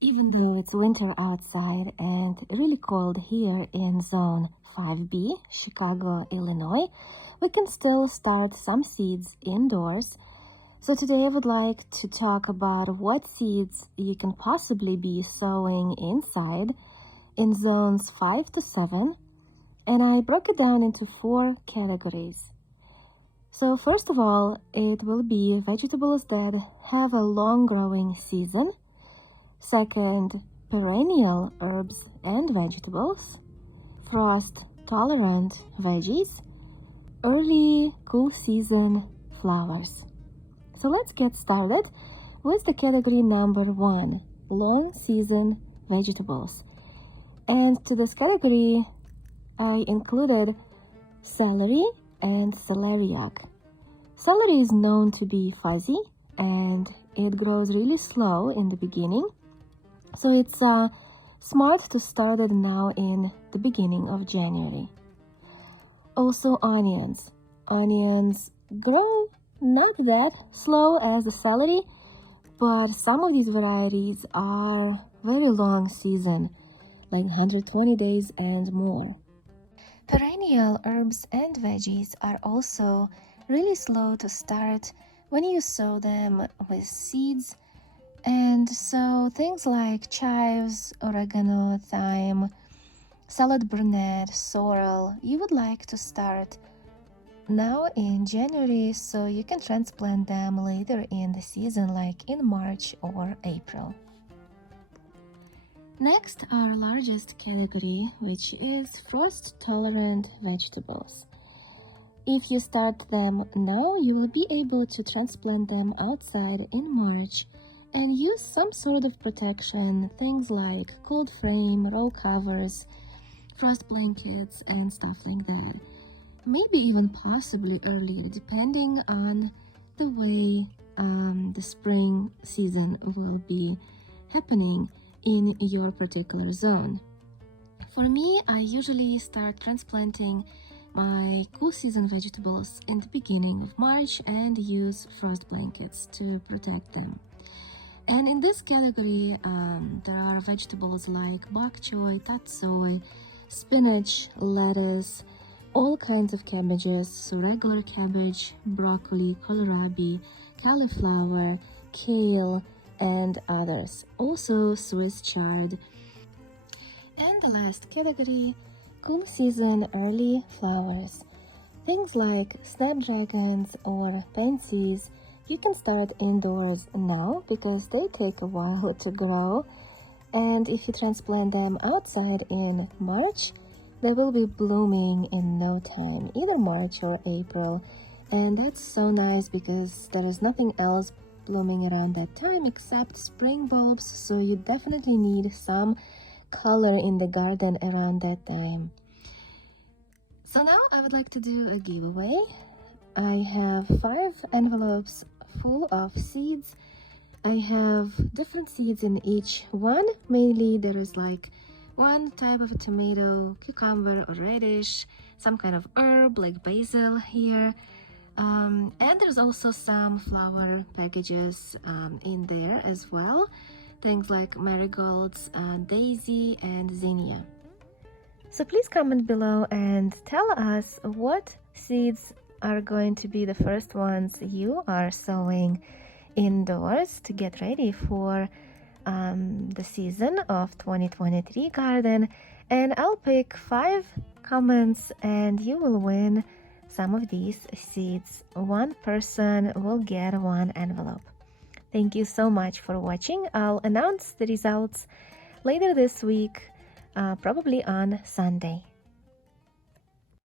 Even though it's winter outside and really cold here in Zone 5B, Chicago, Illinois, we can still start some seeds indoors. So today I would like to talk about what seeds you can possibly be sowing inside in zones 5 to 7, and I broke it down into 4 categories. So first of all, it will be vegetables that have a long growing season. Second, perennial herbs and vegetables, frost-tolerant veggies, early cool season flowers. So let's get started with the category number 1, long season vegetables. And to this category, I included celery and celeriac. Celery is known to be fuzzy and it grows really slow in the beginning. So it's smart to start it now in the beginning of January. Also onions. Onions grow not that slow as the celery, but some of these varieties are very long season, like 120 days and more. Perennial herbs and veggies are also really slow to start when you sow them with seeds. And so things like chives, oregano, thyme, salad burnet, sorrel, you would like to start now in January so you can transplant them later in the season, like in March or April. Next, our largest category, which is frost-tolerant vegetables. If you start them now, you will be able to transplant them outside in March and use some sort of protection, things like cold frame, row covers, frost blankets, and stuff like that. Maybe even possibly earlier, depending on the way the spring season will be happening in your particular zone. For me, I usually start transplanting my cool season vegetables in the beginning of March and use frost blankets to protect them. And in this category, there are vegetables like bok choy, tatsoi, spinach, lettuce, all kinds of cabbages, so regular cabbage, broccoli, kohlrabi, cauliflower, kale, and others. Also Swiss chard. And the last category, cool season early flowers. Things like snapdragons or pansies, you can start indoors now because they take a while to grow, and if you transplant them outside in March, they will be blooming in no time, either March or April. And that's so nice because there is nothing else blooming around that time except spring bulbs, so you definitely need some color in the garden around that time. So now I would like to do a giveaway. I have 5 envelopes full of seeds. I have different seeds in each one. Mainly there is like one type of a tomato, cucumber or radish, some kind of herb like basil here, and there's also some flower packages in there as well, things like marigolds, daisy, and zinnia. So please comment below and tell us what seeds are going to be the first ones you are sowing indoors to get ready for the season of 2023 garden, and I'll pick 5 comments and you will win some of these seeds. One person will get 1 envelope. Thank you so much for watching. I'll announce the results later this week, probably on Sunday.